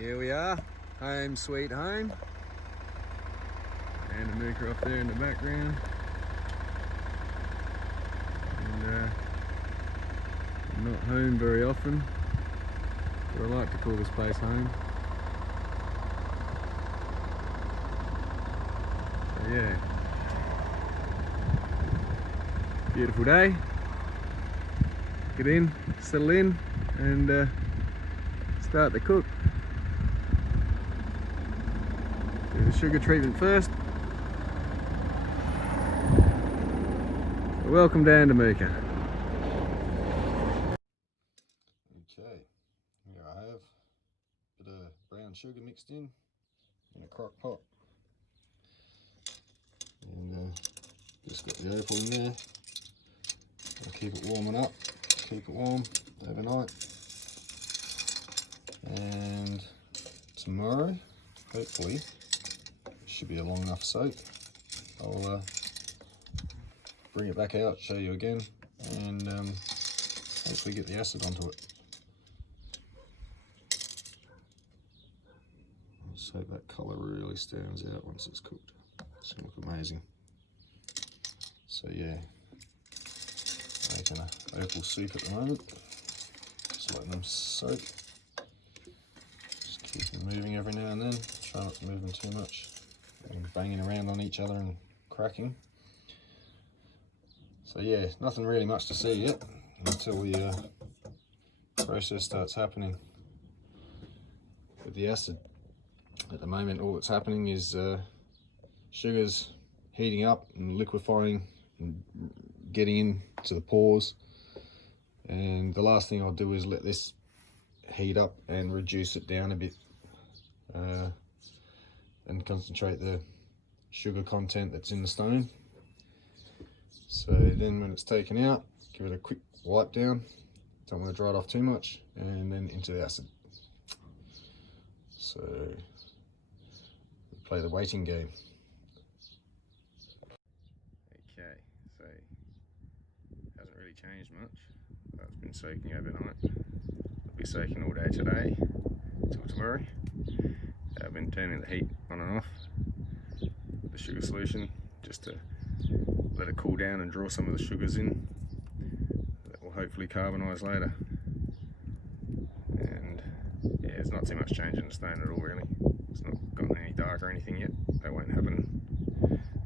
Here we are, home sweet home. And a mooker off there in the background. And I'm not home very often, but I like to call this place home. So yeah, beautiful day. Get in, settle in, and start to cook. Do the sugar treatment first. So welcome down to Mooka. Okay, here I have a bit of brown sugar mixed in a crock pot. And just got the opal in there. I'll keep it warming up, keep it warm overnight. And tomorrow, hopefully, should be a long enough soak. I'll bring it back out, show you again, and hopefully get the acid onto it. Let's hope that colour really stands out once it's cooked. It's going to look amazing. So yeah, making an opal soup at the moment. Just letting them soak. Just keep them moving every now and then. Try not to move them too much. And banging around on each other and cracking. So yeah, nothing really much to see yet until the process starts happening with the acid. At the moment, all that's happening is sugar's heating up and liquefying and getting into the pores. And the last thing I'll do is let this heat up and reduce it down a bit and concentrate the sugar content that's in the stone. So then when it's taken out, give it a quick wipe down. Don't want to dry it off too much, and then into the acid. So we play the waiting game. Okay, so hasn't really changed much. It's been soaking overnight. It'll be soaking all day today till tomorrow. I've been turning the heat on and off the sugar solution just to let it cool down and draw some of the sugars in. That will hopefully carbonise later. And yeah, there's not too much change in the stone at all really. It's not gotten any dark or anything yet. That won't happen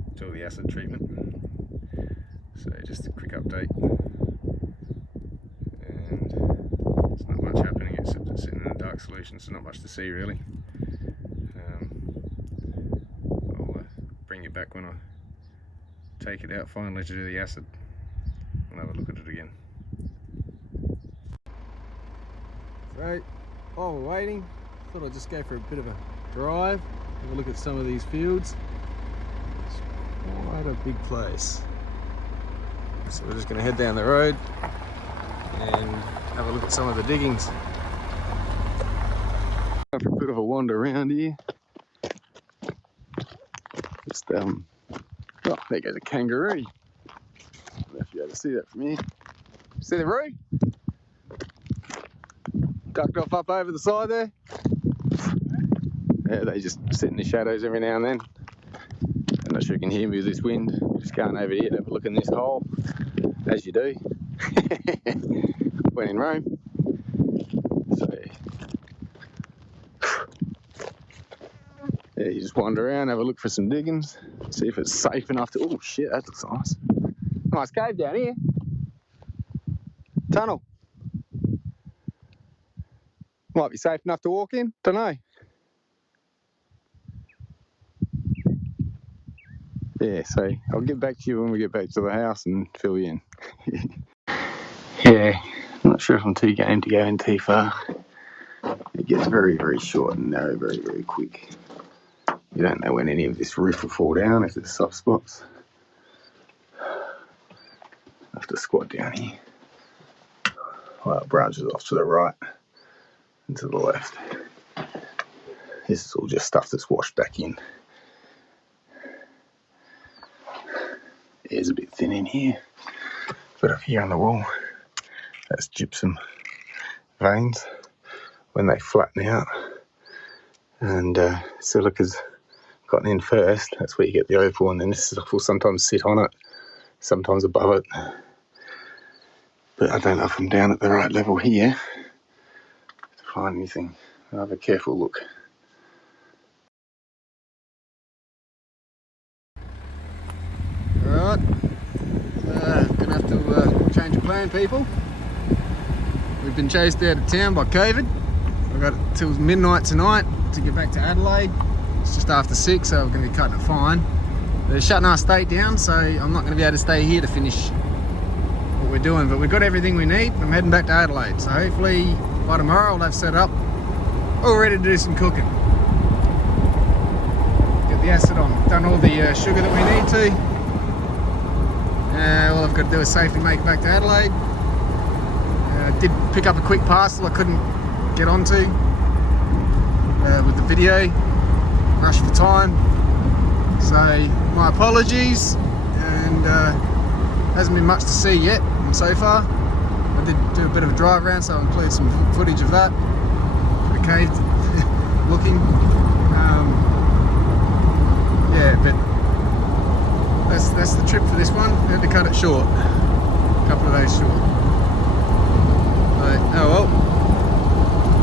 until the acid treatment. So just a quick update. And there's not much happening except it's sitting in a dark solution, so not much to see really. I'll bring you back when I take it out finally to do the acid. I'll have a look at it again. So while we're waiting, thought I'd just go for a bit of a drive, have a look at some of these fields. It's quite a big place. So we're just going to head down the road and have a look at some of the diggings. After a bit of a wander around here, just oh, there goes a kangaroo. I don't know if you're able to see that from here. See the roo? Ducked off up over the side there. Yeah, they just sit in the shadows every now and then. I'm not sure you can hear me with this wind. Just going over here to have a look in this hole, as you do when in Rome. So yeah, you just wander around, have a look for some diggings, see if it's safe enough to. Oh shit, that looks nice. Nice cave down here. Tunnel. Might be safe enough to walk in. Don't know. Yeah, so I'll get back to you when we get back to the house and fill you in. Yeah, I'm not sure if I'm too game to go in too far. It gets very, very short and narrow very, very quick. You don't know when any of this roof will fall down if there's soft spots. I have to squat down here. Well, it branches off to the right and to the left. This is all just stuff that's washed back in. Air's a bit thin in here, but up here on the wall, that's gypsum veins. When they flatten out, And silica's gotten in first. That's where you get the opal, and then this stuff will sometimes sit on it, sometimes above it. But I don't know if I'm down at the right level here to find anything. I'll have a careful look. Alright, gonna have to change of plan, people. We've been chased out of town by COVID. We've got till midnight tonight to get back to Adelaide. It's just after 6, so we're going to be cutting it fine. They're shutting our state down, so I'm not going to be able to stay here to finish what we're doing. But we've got everything we need. I'm heading back to Adelaide, so hopefully by tomorrow I'll have set up all ready to do some cooking. Get the acid on. Done all the sugar that we need to. All I've got to do is safely make it back to Adelaide. Did pick up a quick parcel I couldn't get onto with the video, rush for time, so my apologies, and hasn't been much to see yet so far. I did do a bit of a drive around, so I'll include some footage of that, the cave looking, yeah, but that's the trip for this one. I had to cut it short, a couple of days short. But, oh well,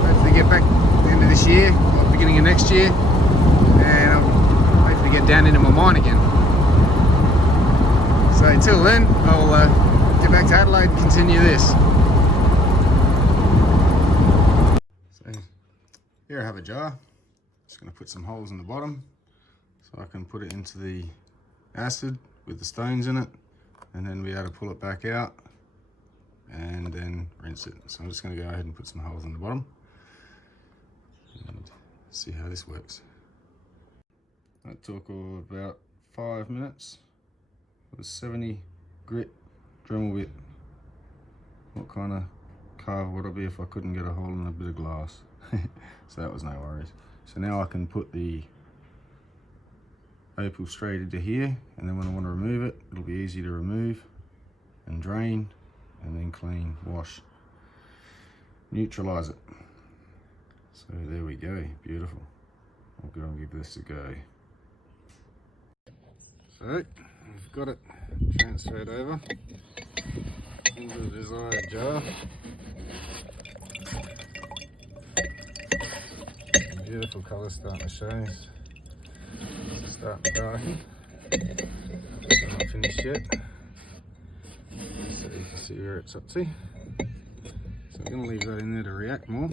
hopefully get back at the end of this year, or beginning of next year, and I'll hopefully get down into my mine again. So until then, I'll get back to Adelaide and continue this. So here I have a jar. Just going to put some holes in the bottom so I can put it into the acid with the stones in it, and then be able to pull it back out and then rinse it. So I'm just going to go ahead and put some holes in the bottom and see how this works. That took about 5 minutes. It was 70 grit Dremel bit. What kind of carve would it be if I couldn't get a hole in a bit of glass? So that was no worries. So now I can put the opal straight into here, and then when I want to remove it, it'll be easy to remove and drain, and then clean, wash, neutralize it. So there we go, beautiful. I'll go and give this a go. So I've got it transferred over into the desired jar. Beautiful colour starting to show. It's starting to darken. It's not finished yet. So you can see where it's up to. So I'm going to leave that in there to react more.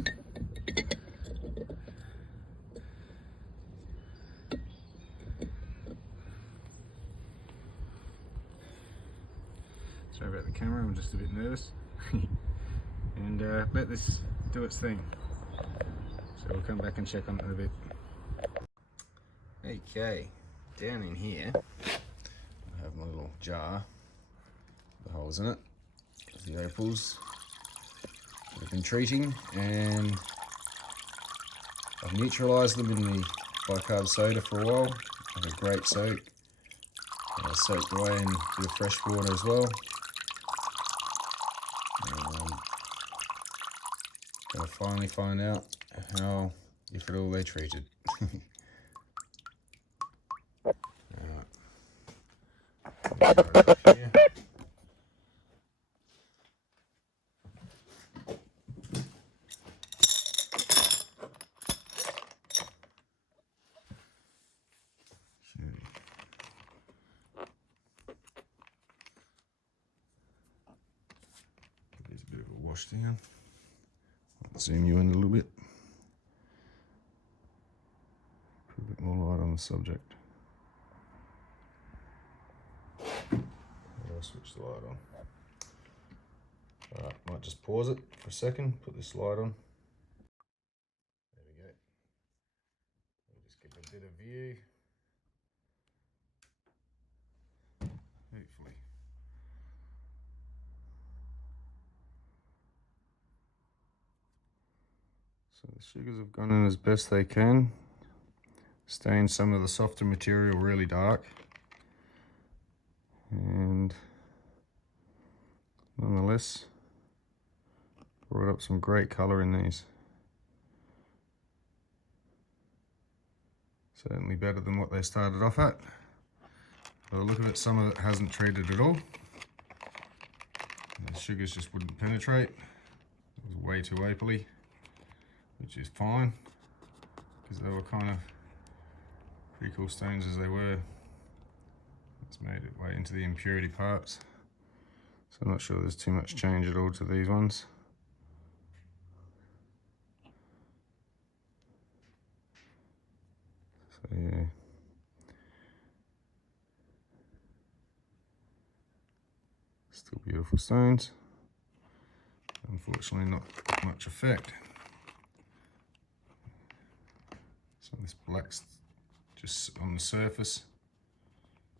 Sorry about the camera, I'm just a bit nervous. And let this do its thing. So we'll come back and check on it in a bit. Okay, down in here I have my little jar, the holes in it, the opals I've been treating, and I've neutralised them in the bicarb soda for a while. Have a great soak, soaked away in a bit of fresh water as well. Gonna finally find out how, if at all, they're treated. There's a bit of a wash down. I'll zoom you in a little bit. Put a bit more light on the subject. I'll switch the light on. Alright, might just pause it for a second, put this light on. There we go. We'll just give a bit of view. Hopefully. So the sugars have gone in as best they can. Stained some of the softer material really dark. And nonetheless, brought up some great colour in these. Certainly better than what they started off at. By the look of it, some of it hasn't treated at all. The sugars just wouldn't penetrate. It was way too opal-y, which is fine, because they were kind of pretty cool stones as they were. It's made its way into the impurity parts. So I'm not sure there's too much change at all to these ones. So yeah. Still beautiful stones. Unfortunately not much effect. So this black's just on the surface.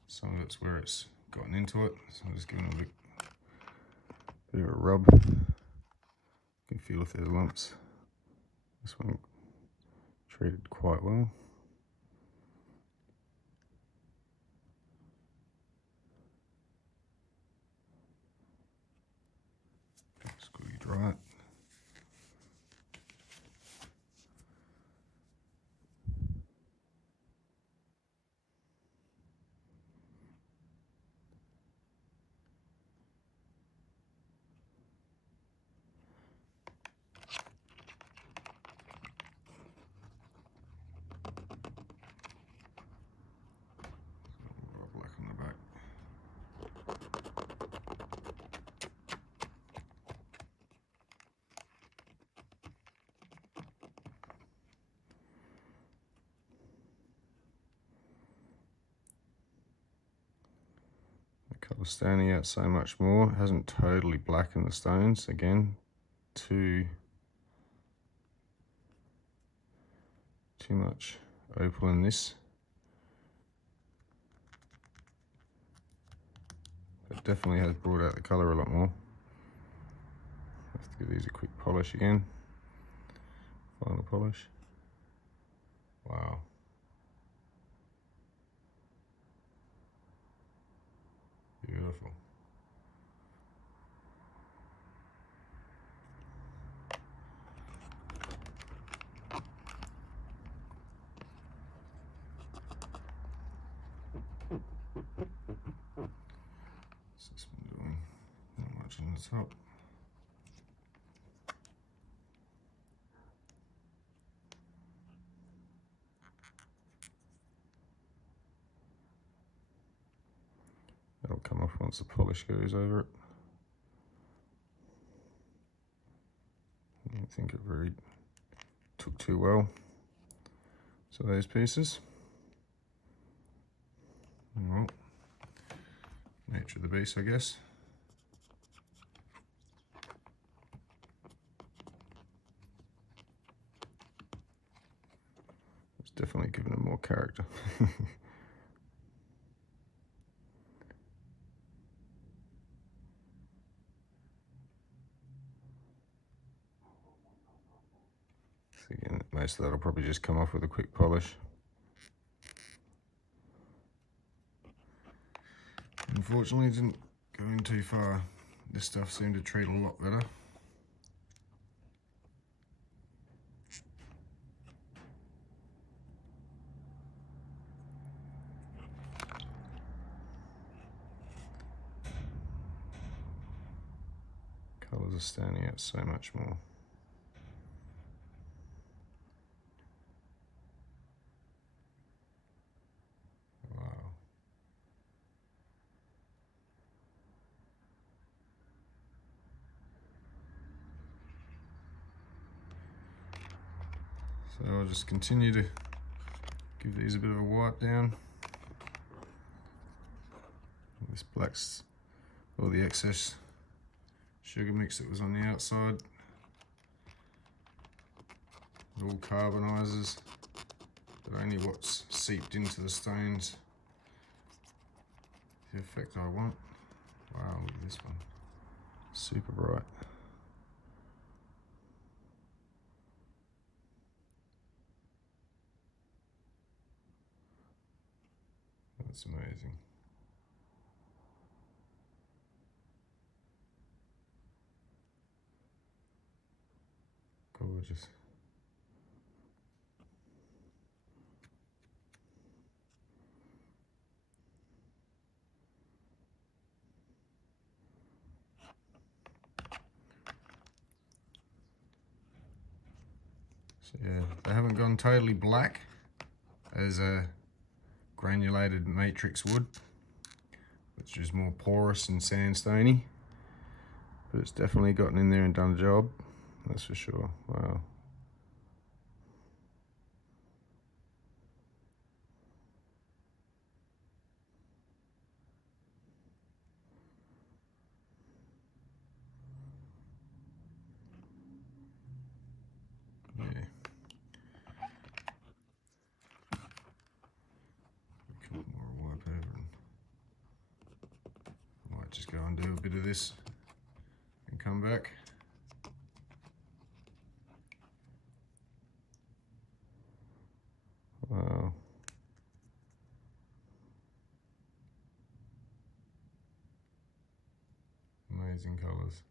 Some of it's where it's gotten into it. So I'm just giving it a bit of a rub. You can feel if there's lumps. This one treated quite well. Just quickly dry it. Black on the back. The colour standing out so much more. It hasn't totally blackened the stones. Again, too much opal in this. It definitely has brought out the colour a lot more. Have to give these a quick polish again. Final polish. Wow. Beautiful. What's this one doing? Not much on the top. That'll come off once the polish goes over it. I don't think it really took too well to those pieces. Well, nature of the beast, I guess. It's definitely given them more character. So again, most of that'll probably just come off with a quick polish. Unfortunately, it didn't go in too far. This stuff seemed to treat a lot better. Colours are standing out so much more. Wow. So I'll just continue to give these a bit of a wipe down. This black's all the excess sugar mix that was on the outside. It all carbonizes, but only what's seeped into the stones. The effect I want. Wow, look at this one. Super bright. That's amazing. Gorgeous. So yeah, they haven't gone totally black as a granulated matrix would, which is more porous and sandstony, but it's definitely gotten in there and done the job, that's for sure. Wow. Yeah. A couple more wipe over and might just go and do a bit of this and come back. Wow. Amazing colours.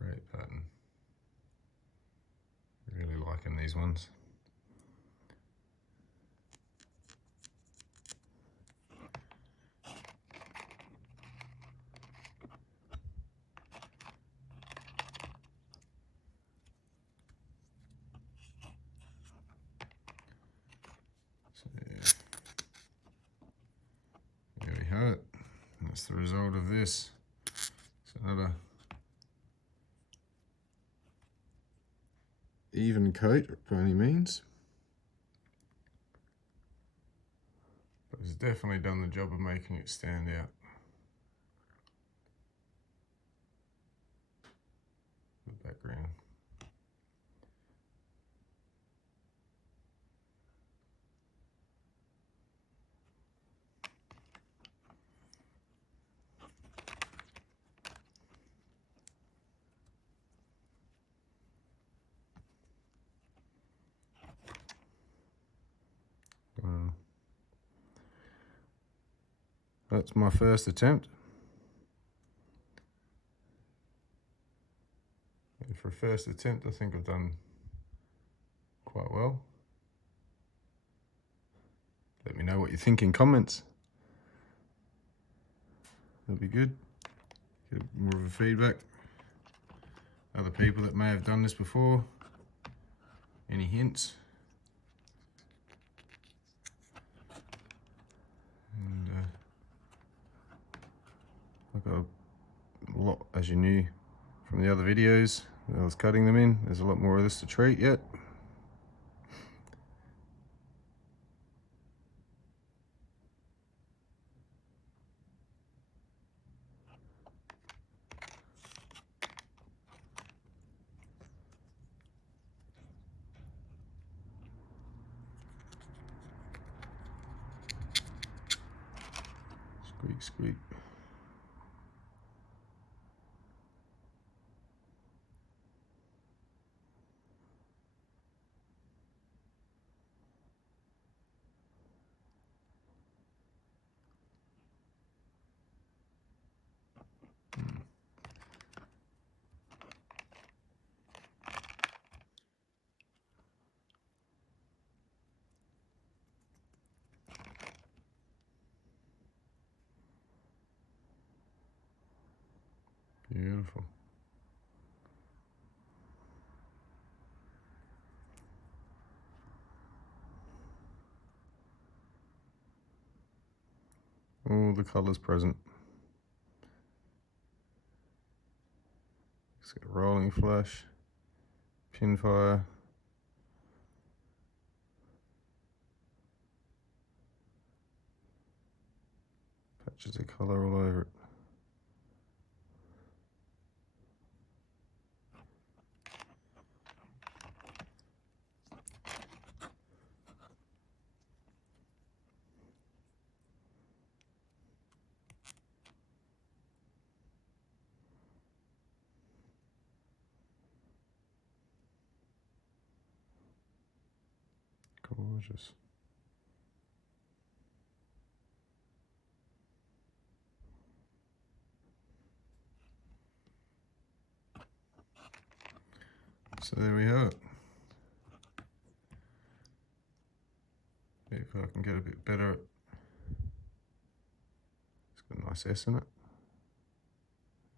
Great pattern. Really liking these ones. So yeah, there we have it. That's the result of this. It's another even coat by any means, but it's definitely done the job of making it stand out. The background. That's my first attempt. And for a first attempt, I think I've done quite well. Let me know what you think in comments. That'd be good. Get more of a feedback. Other people that may have done this before. Any hints? And I've got a lot, as you knew from the other videos that I was cutting them in. There's a lot more of this to treat yet. Squeak, squeak. Beautiful. All the colours present. It's got rolling flush, pinfire, patches of colour all over it. Gorgeous. So there we have it. If I can get a bit better, it's got a nice S in it.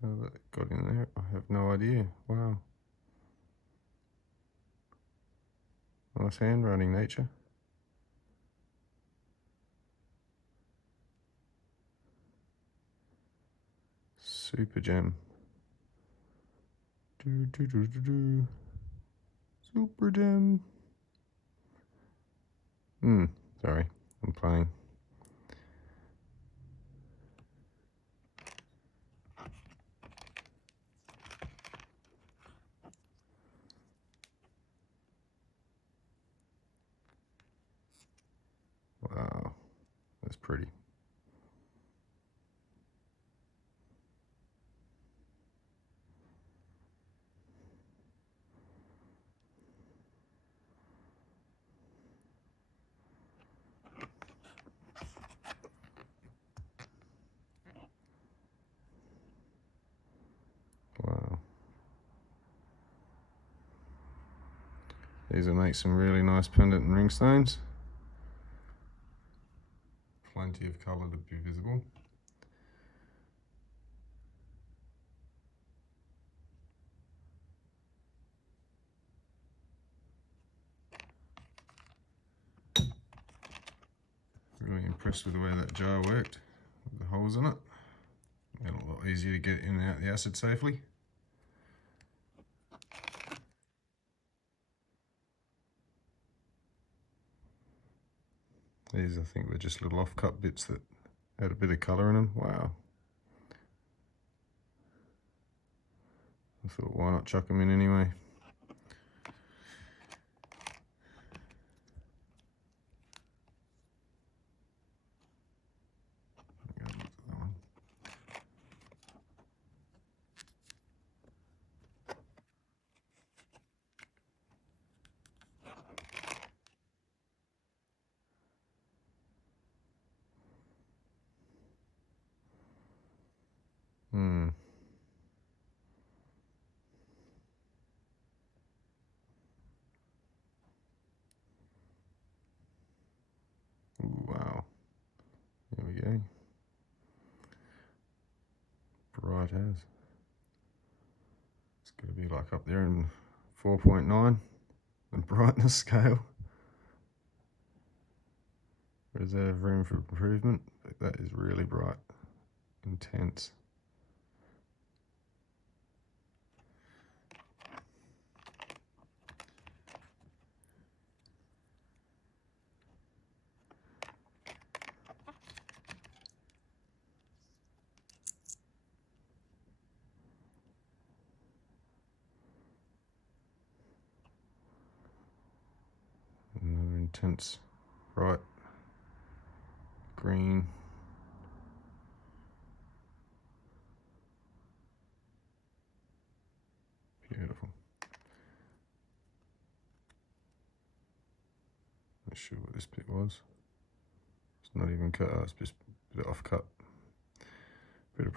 How that got in there, I have no idea. Wow. Nice handwriting, nature. Super gem. Super gem. Sorry, I'm playing. Wow, that's pretty. Wow. These will make some really nice pendant and ring stones. Plenty of colour to be visible. Really impressed with the way that jar worked, with the holes in it. Made it a lot easier to get in and out the acid safely. These, I think, were just little off-cut bits that had a bit of colour in them. Wow. I thought, why not chuck them in anyway? Ooh, wow. There we go. Bright as. It's going to be like up there in 4.9, the brightness scale. Reserve room for improvement. That is really bright. Intense. Another intense, bright green. Beautiful. Not sure what this bit was. It's not even cut out, it's just a bit off cut. Bit of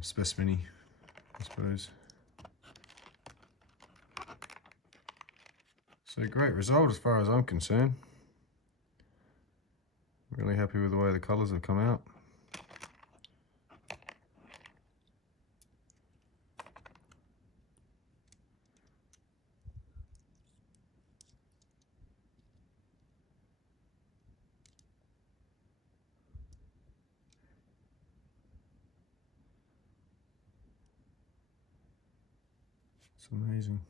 specimen-y, I suppose. So great result as far as I'm concerned. Really happy with the way the colours have come out. It's amazing.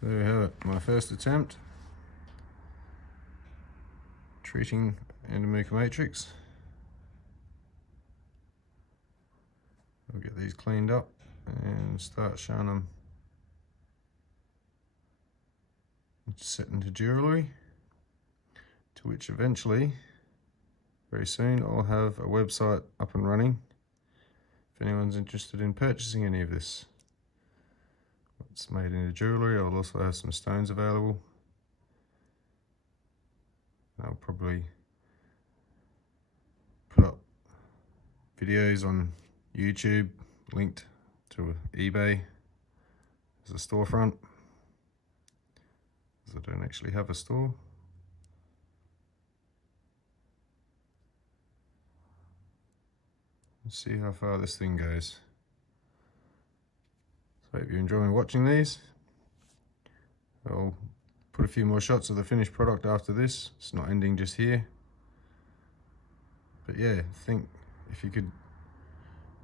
So there we have it, my first attempt treating endomucor matrix. I'll get these cleaned up and start showing them set into jewellery, to which eventually, very soon, I'll have a website up and running if anyone's interested in purchasing any of this It's made into jewellery. I'll also have some stones available. I'll probably put up videos on YouTube linked to eBay as a storefront, as I don't actually have a store. Let's see how far this thing goes. So hope you're enjoying watching these. I'll put a few more shots of the finished product after this. It's not ending just here. But yeah, I think if you could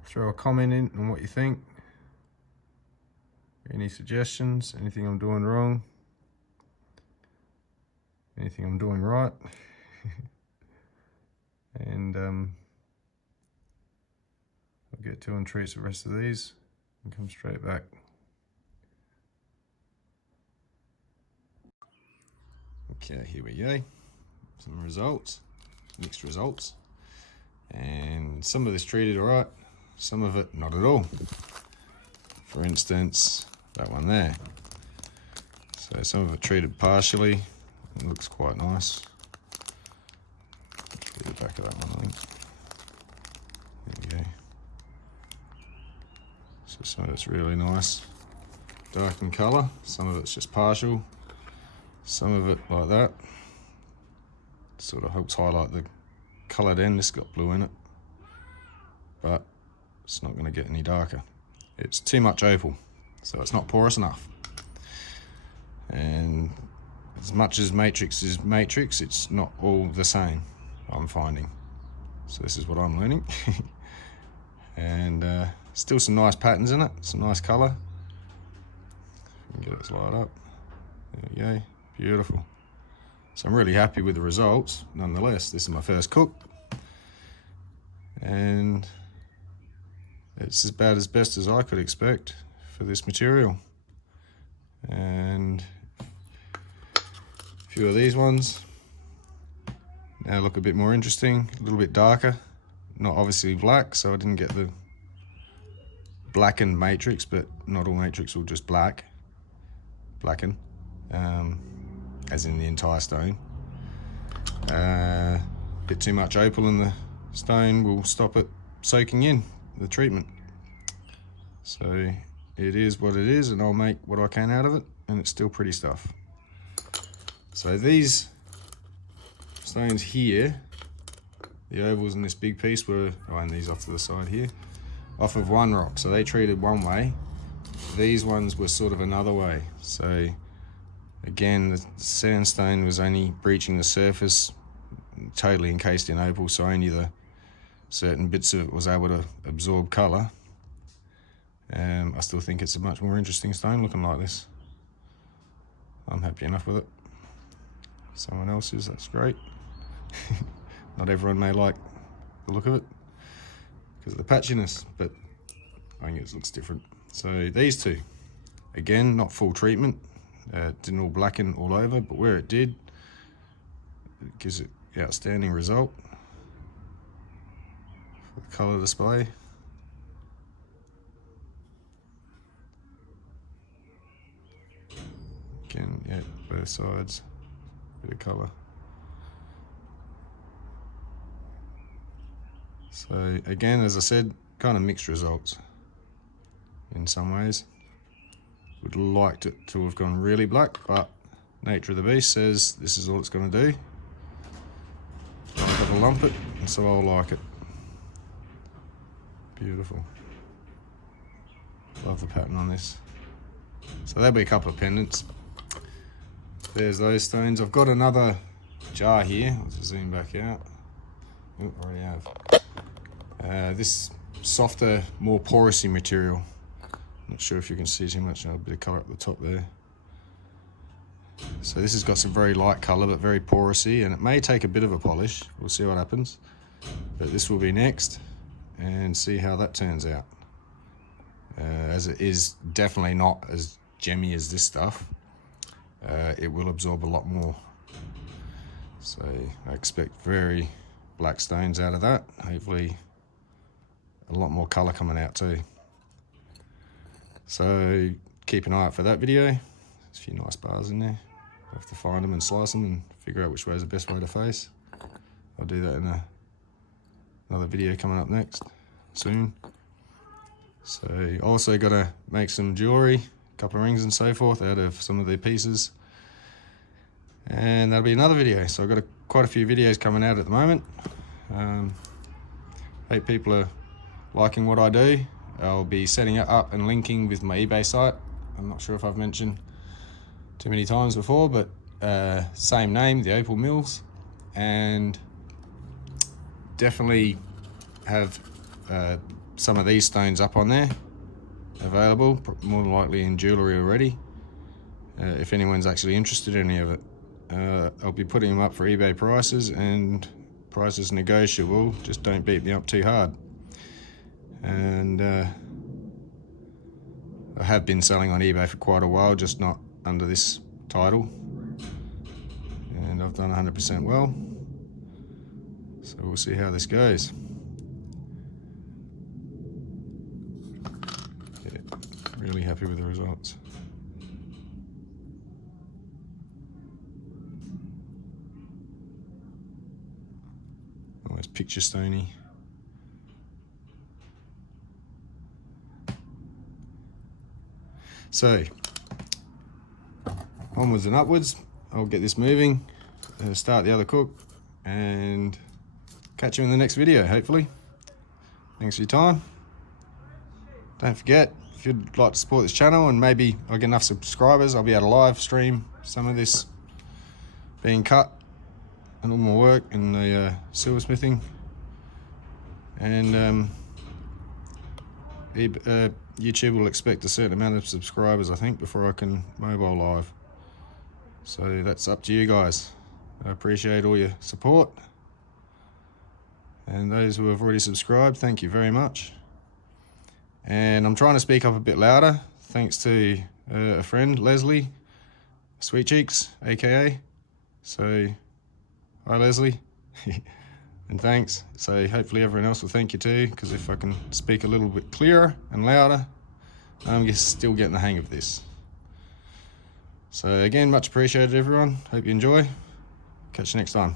throw a comment in on what you think. Any suggestions, anything I'm doing wrong, anything I'm doing right. And I'll get to and treat the rest of these and come straight back. Okay, here we go. Some results, mixed results. And some of this treated all right, some of it not at all. For instance, that one there. So some of it treated partially. It looks quite nice. Get the back of that one, I think. There we go. So some of it's really nice, dark in colour. Some of it's just partial. Some of it like that. Sort of helps highlight the coloured end. This got blue in it, but it's not going to get any darker. It's too much opal, so it's not porous enough. And as much as matrix is matrix, it's not all the same, I'm finding. So this is what I'm learning. And still some nice patterns in it, some nice colour. If we can get it to light up. There we go, beautiful. So I'm really happy with the results. Nonetheless, this is my first cook. And it's about as best as I could expect for this material. And a few of these ones now look a bit more interesting, a little bit darker. Not obviously black, so I didn't get the blackened matrix, but not all matrix will just blacken, as in the entire stone. Bit too much opal in the stone will stop it soaking in the treatment. So it is what it is, and I'll make what I can out of it, and it's still pretty stuff. So these stones here, the ovals in this big piece were, and these off to the side here, off of one rock, so they treated one way. These ones were sort of another way. So again, the sandstone was only breaching the surface, totally encased in opal, so only the certain bits of it was able to absorb colour. I still think it's a much more interesting stone looking like this. I'm happy enough with it. Someone else is, that's great. Not everyone may like the look of it because of the patchiness, but I think it looks different. So these two, again, not full treatment. Didn't all blacken all over, but where it did, it gives it outstanding result for the colour display. Again, yeah, both sides, bit of colour. So again, as I said, kind of mixed results in some ways. Would liked it to have gone really black, but nature of the beast says this is all it's going to do. I'll have a lump it, and so I'll like it. Beautiful. Love the pattern on this. So there'll be a couple of pendants. There's those stones. I've got another jar here. I'll just zoom back out. Oh, I already have. This softer, more porousy material. Not sure if you can see too much. A bit of colour at the top there. So this has got some very light colour, but very porousy, and it may take a bit of a polish. We'll see what happens. But this will be next, and see how that turns out. As it is definitely not as gemmy as this stuff. It will absorb a lot more. So I expect very black stones out of that. Hopefully a lot more colour coming out too. So keep an eye out for that video. There's a few nice bars in there. I have to find them and slice them and figure out which way is the best way to face. I'll do that in another video coming up next soon. So also got to make some jewelry, a couple of rings and so forth out of some of the pieces, and that'll be another video. So I've got quite a few videos coming out at the moment. Hope people are liking what I do. I'll be setting it up and linking with my eBay site. I'm not sure if I've mentioned too many times before, but same name, the Opal Mills, and definitely have some of these stones up on there available, more than likely in jewellery already, if anyone's actually interested in any of it. I'll be putting them up for eBay prices, and prices negotiable, just don't beat me up too hard. And I have been selling on eBay for quite a while, just not under this title, and I've done 100% well, so we'll see how this goes. Yeah, really happy with the results. Almost picture stony. So onwards and upwards, I'll get this moving, start the other cook, and catch you in the next video, hopefully. Thanks for your time. Don't forget, if you'd like to support this channel and maybe I get enough subscribers, I'll be able to live stream some of this being cut and all my work in the silversmithing. And YouTube will expect a certain amount of subscribers, I think, before I can mobile live. So that's up to you guys. I appreciate all your support. And those who have already subscribed, thank you very much. And I'm trying to speak up a bit louder, thanks to a friend, Leslie, Sweet Cheeks, aka. So, hi Leslie, and thanks. So hopefully everyone else will thank you too, because if I can speak a little bit clearer and louder, I'm just still getting the hang of this. So again, much appreciated everyone. Hope you enjoy. Catch you next time.